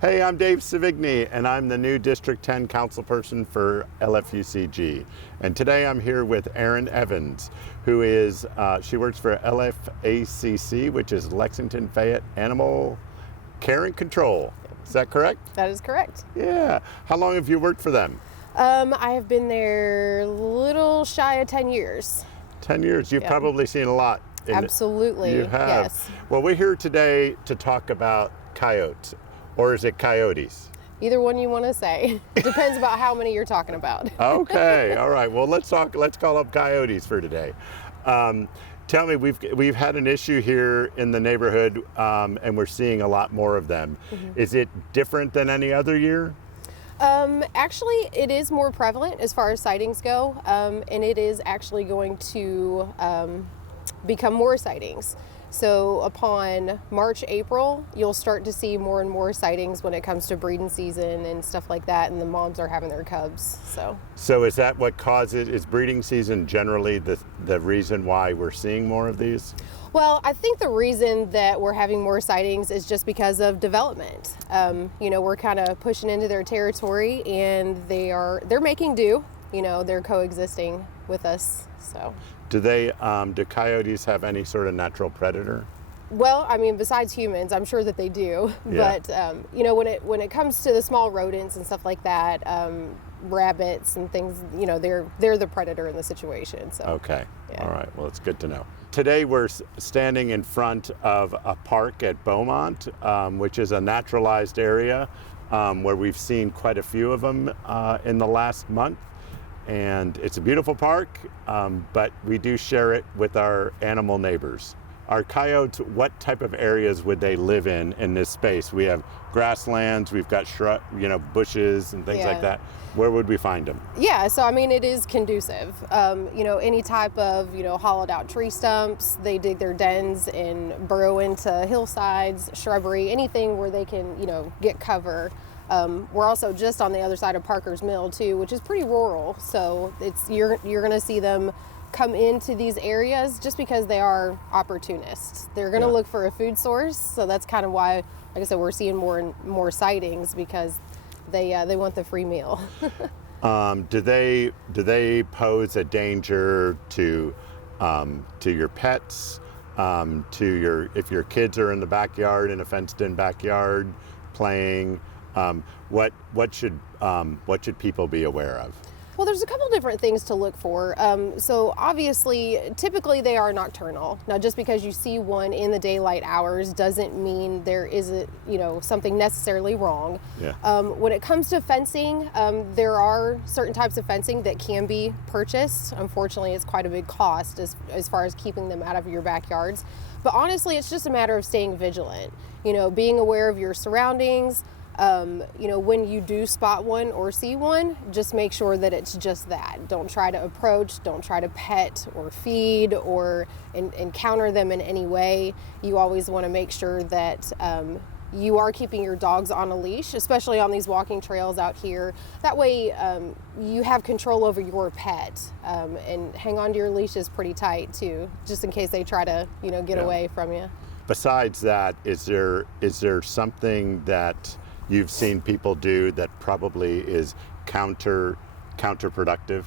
Hey, I'm Dave Sevigny, and I'm the new District 10 councilperson for LFUCG. And today I'm here with Erin Evans, who is, she works for LFACC, which is Lexington Fayette Animal Care and Control. Is that correct? That is correct. Yeah. How long have you worked for them? I have been there a little shy of 10 years. 10 years. You've Yeah. probably seen a lot. Absolutely. You have. Yes. Well, we're here today to talk about coyotes. Or is it coyotes? Either one you want to say. It depends about how many you're talking about. Okay, all right. Well, let's call up coyotes for today. Tell me, we've had an issue here in the neighborhood, and we're seeing a lot more of them. Mm-hmm. Is it different than any other year? Actually, it is more prevalent as far as sightings go, and it is actually going to become more sightings. So upon March, April, you'll start to see more and more sightings when it comes to breeding season and stuff like that, and the moms are having their cubs. So is that what causes, is breeding season generally the reason why we're seeing more of these? Well, I think the reason that we're having more sightings is just because of development. We're kind of pushing into their territory, and they're making do. They're coexisting with us. So. Do coyotes have any sort of natural predator? Well, I mean, besides humans, I'm sure that they do. Yeah. But when it comes to the small rodents and stuff like that, rabbits and things, they're the predator in the situation. So. Okay. Yeah. All right. Well, it's good to know. Today we're standing in front of a park at Beaumont, which is a naturalized area where we've seen quite a few of them in the last month. And it's a beautiful park, but we do share it with our animal neighbors. Our coyotes, what type of areas would they live in this space? We have grasslands, we've got bushes and things like that. Where would we find them? Yeah, so I mean, it is conducive. Any type of, hollowed out tree stumps, they dig their dens and burrow into hillsides, shrubbery, anything where they can, get cover. We're also just on the other side of Parker's Mill too, which is pretty rural. So you're going to see them come into these areas just because they are opportunists. They're going to look for a food source. So that's kind of why, like I said, we're seeing more and more sightings because they want the free meal. Do they pose a danger to your pets? If your kids are in the backyard, in a fenced-in backyard, playing? What should people be aware of? Well, there's a couple different things to look for. So obviously, typically they are nocturnal. Now, just because you see one in the daylight hours doesn't mean there isn't, something necessarily wrong. Yeah. When it comes to fencing, there are certain types of fencing that can be purchased. Unfortunately, it's quite a big cost as far as keeping them out of your backyards. But honestly, it's just a matter of staying vigilant. Being aware of your surroundings. When you do spot one or see one, just make sure that it's just that. Don't try to approach, don't try to pet or feed or encounter them in any way. You always want to make sure that you are keeping your dogs on a leash, especially on these walking trails out here. That way you have control over your pet, and hang on to your leashes pretty tight too, just in case they try to, get away from you. Besides that, is there something that you've seen people do that probably is counterproductive?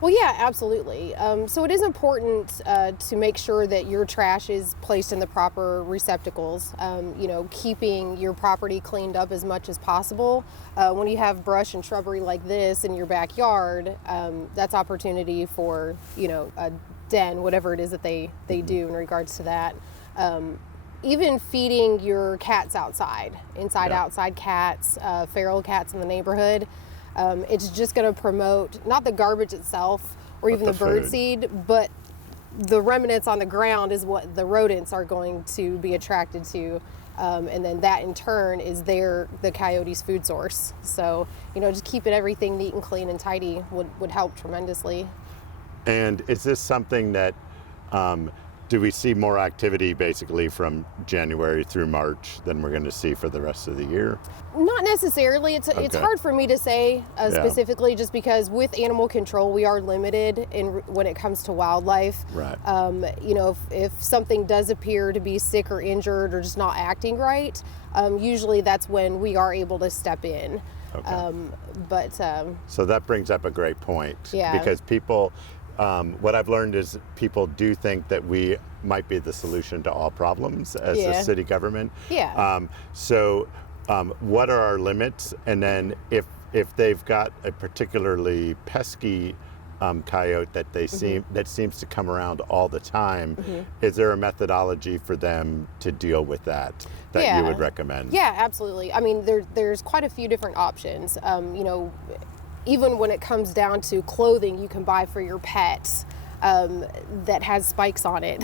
Well, yeah, absolutely. So it is important to make sure that your trash is placed in the proper receptacles. Keeping your property cleaned up as much as possible. When you have brush and shrubbery like this in your backyard, that's opportunity for, a den, whatever it is that they do in regards to that. Even feeding your cats outside, outside cats, feral cats in the neighborhood, it's just going to promote not the garbage itself or even the bird seed, but the remnants on the ground is what the rodents are going to be attracted to. And then that in turn is the coyote's food source. So, just keeping everything neat and clean and tidy would help tremendously. And is this something that, do we see more activity basically from January through March than we're going to see for the rest of the year? Not necessarily. It's hard for me to say specifically, just because with animal control we are limited when it comes to wildlife. Right. If something does appear to be sick or injured or just not acting right, usually that's when we are able to step in. Okay. So that brings up a great point. Yeah. Because people, what I've learned is people do think that we might be the solution to all problems as a city government. Yeah. What are our limits? And then if they've got a particularly pesky coyote that that seems to come around all the time, is there a methodology for them to deal with that you would recommend? Yeah, absolutely. I mean, there's quite a few different options. Even when it comes down to clothing you can buy for your pets that has spikes on it,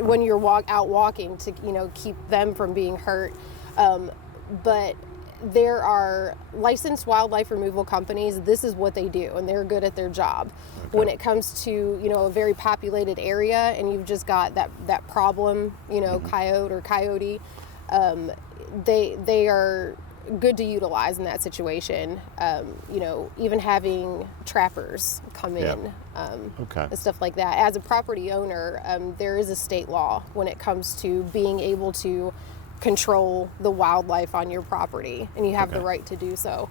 when you're out walking to keep them from being hurt. But there are licensed wildlife removal companies. This is what they do, and they're good at their job. Okay. When it comes to a very populated area, and you've just got that problem, coyote or coyote, they are good to utilize in that situation. Even having trappers come in, and stuff like that. As a property owner, there is a state law when it comes to being able to control the wildlife on your property, and you have the right to do so.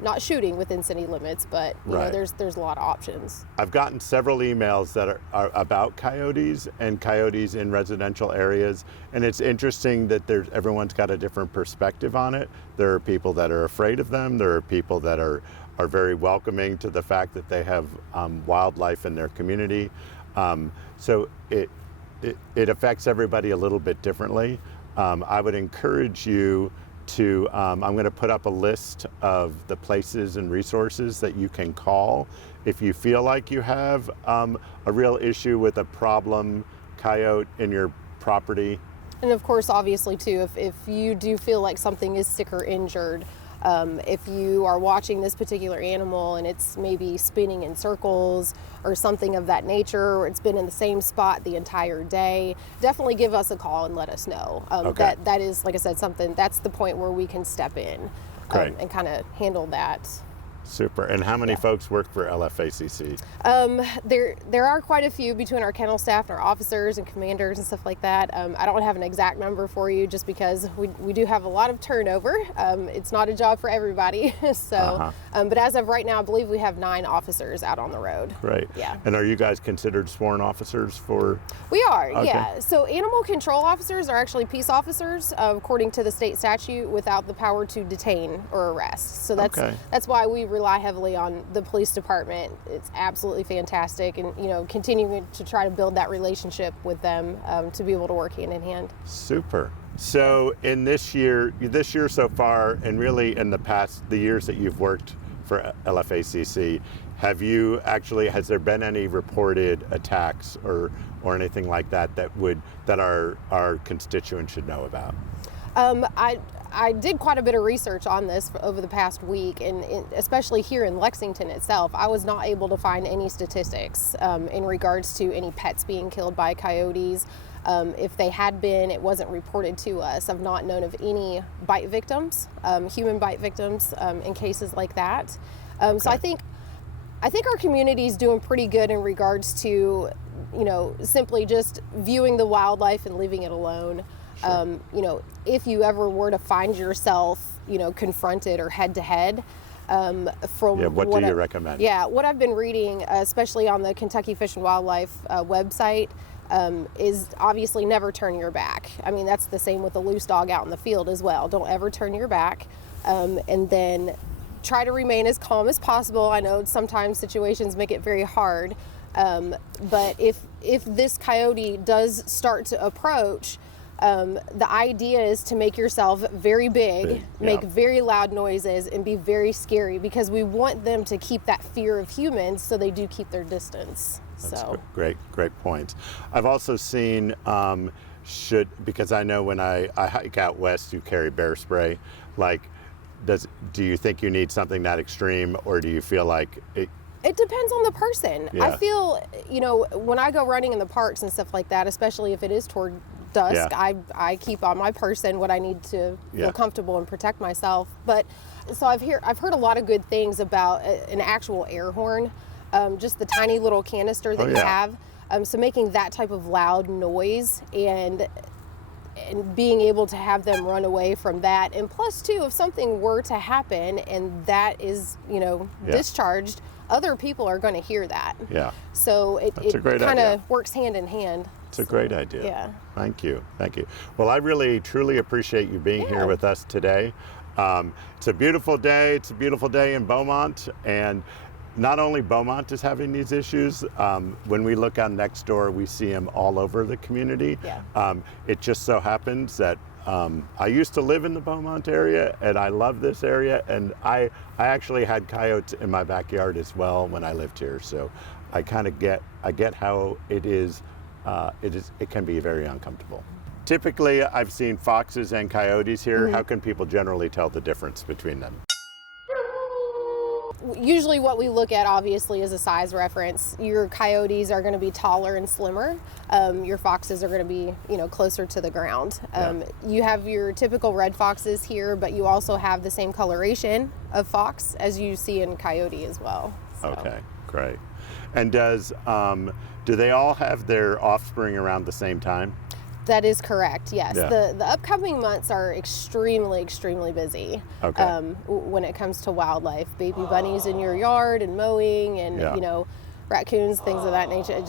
Not shooting within city limits, but there's a lot of options. I've gotten several emails that are about coyotes and coyotes in residential areas, and it's interesting that everyone's got a different perspective on it. There are people that are afraid of them. There are people that are very welcoming to the fact that they have wildlife in their community. So it affects everybody a little bit differently. I would encourage you to, I'm going to put up a list of the places and resources that you can call if you feel like you have a real issue with a problem coyote in your property. And of course, obviously too, if you do feel like something is sick or injured, if you are watching this particular animal and it's maybe spinning in circles or something of that nature, or it's been in the same spot the entire day, definitely give us a call and let us know. That is, like I said, that's the point where we can step in and kind of handle that. Super. And how many folks work for LFACC? There are quite a few between our kennel staff and our officers and commanders and stuff like that. I don't have an exact number for you just because we do have a lot of turnover. It's not a job for everybody. But as of right now, I believe we have 9 officers out on the road. Great. Yeah. And are you guys considered sworn officers for? We are, yeah. So animal control officers are actually peace officers, according to the state statute, without the power to detain or arrest. So that's why we rely heavily on the police department. It's absolutely fantastic, and continuing to try to build that relationship with them to be able to work hand in hand. Super. So in this year so far, and really in the years that you've worked for LFACC, has there been any reported attacks or anything like that our constituents should know about? I did quite a bit of research on this over the past week, and especially here in Lexington itself, I was not able to find any statistics in regards to any pets being killed by coyotes. If they had been, it wasn't reported to us. I've not known of any bite victims, human bite victims, in cases like that. So I think our community is doing pretty good in regards to, simply just viewing the wildlife and leaving it alone. Sure. If you ever were to find yourself, confronted or head to head, what do you recommend? Yeah, what I've been reading, especially on the Kentucky Fish and Wildlife website, is obviously never turn your back. I mean, that's the same with a loose dog out in the field as well. Don't ever turn your back, and then try to remain as calm as possible. I know sometimes situations make it very hard, but if this coyote does start to approach, the idea is to make yourself very big, make very loud noises, and be very scary, because we want them to keep that fear of humans so they do keep their distance. That's great point. I've also seen, because I know when I hike out west, you carry bear spray. Like, do you think you need something that extreme, or do you feel like It depends on the person. Yeah. I feel, when I go running in the parks and stuff like that, especially if it is toward dusk, Yeah. I keep on my person what I need to Yeah. feel comfortable and protect myself. But so I've heard a lot of good things about an actual air horn, just the tiny little canister that you have. So making that type of loud noise and being able to have them run away from that. And plus too, if something were to happen and that is, discharged, other people are going to hear that. Yeah. So it kind of works hand in hand. It's a great idea. Yeah. Thank you. Thank you. Well, I really, truly appreciate you being here with us today. It's a beautiful day. It's a beautiful day in Beaumont. And not only Beaumont is having these issues, when we look out next door, we see them all over the community. Yeah. It just so happens that I used to live in the Beaumont area, and I love this area, and I actually had coyotes in my backyard as well when I lived here, so I kind of get how it is. It can be very uncomfortable. Typically, I've seen foxes and coyotes here. How can people generally tell the difference between them? Usually what we look at obviously is a size reference. Your coyotes are going to be taller and slimmer. Your foxes are going to be, closer to the ground. You have your typical red foxes here, but you also have the same coloration of fox as you see in coyote as well. So. Okay, great. And do they all have their offspring around the same time? That is correct, yes. Yeah. The upcoming months are extremely, extremely busy when it comes to wildlife. Baby bunnies in your yard and mowing and, raccoons, things of that nature.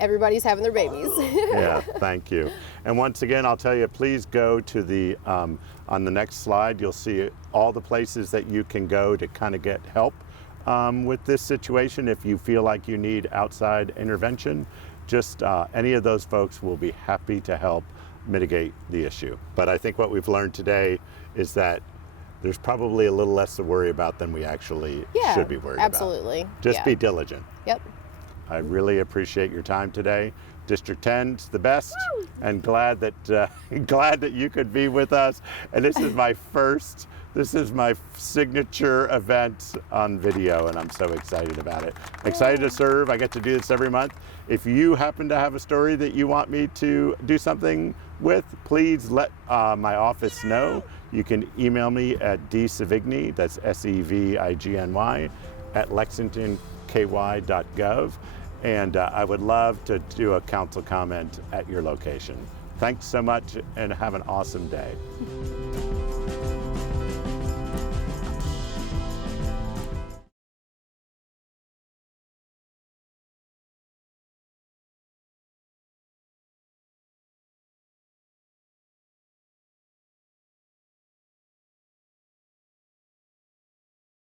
Everybody's having their babies. Yeah, thank you. And once again, I'll tell you, please go to the, on the next slide, you'll see all the places that you can go to kind of get help with this situation. If you feel like you need outside intervention, just any of those folks will be happy to help mitigate the issue. But I think what we've learned today is that there's probably a little less to worry about than we actually should be worried absolutely. about. Just be diligent. Yep. I really appreciate your time today. District 10's the best, and glad that you could be with us. And this is my signature event on video, and I'm so excited about it. Excited to serve. I get to do this every month. If you happen to have a story that you want me to do something with, please let my office know. You can email me at dsevigny, that's SEVIGNY, at lexingtonky.gov. And I would love to do a council comment at your location. Thanks so much, and have an awesome day.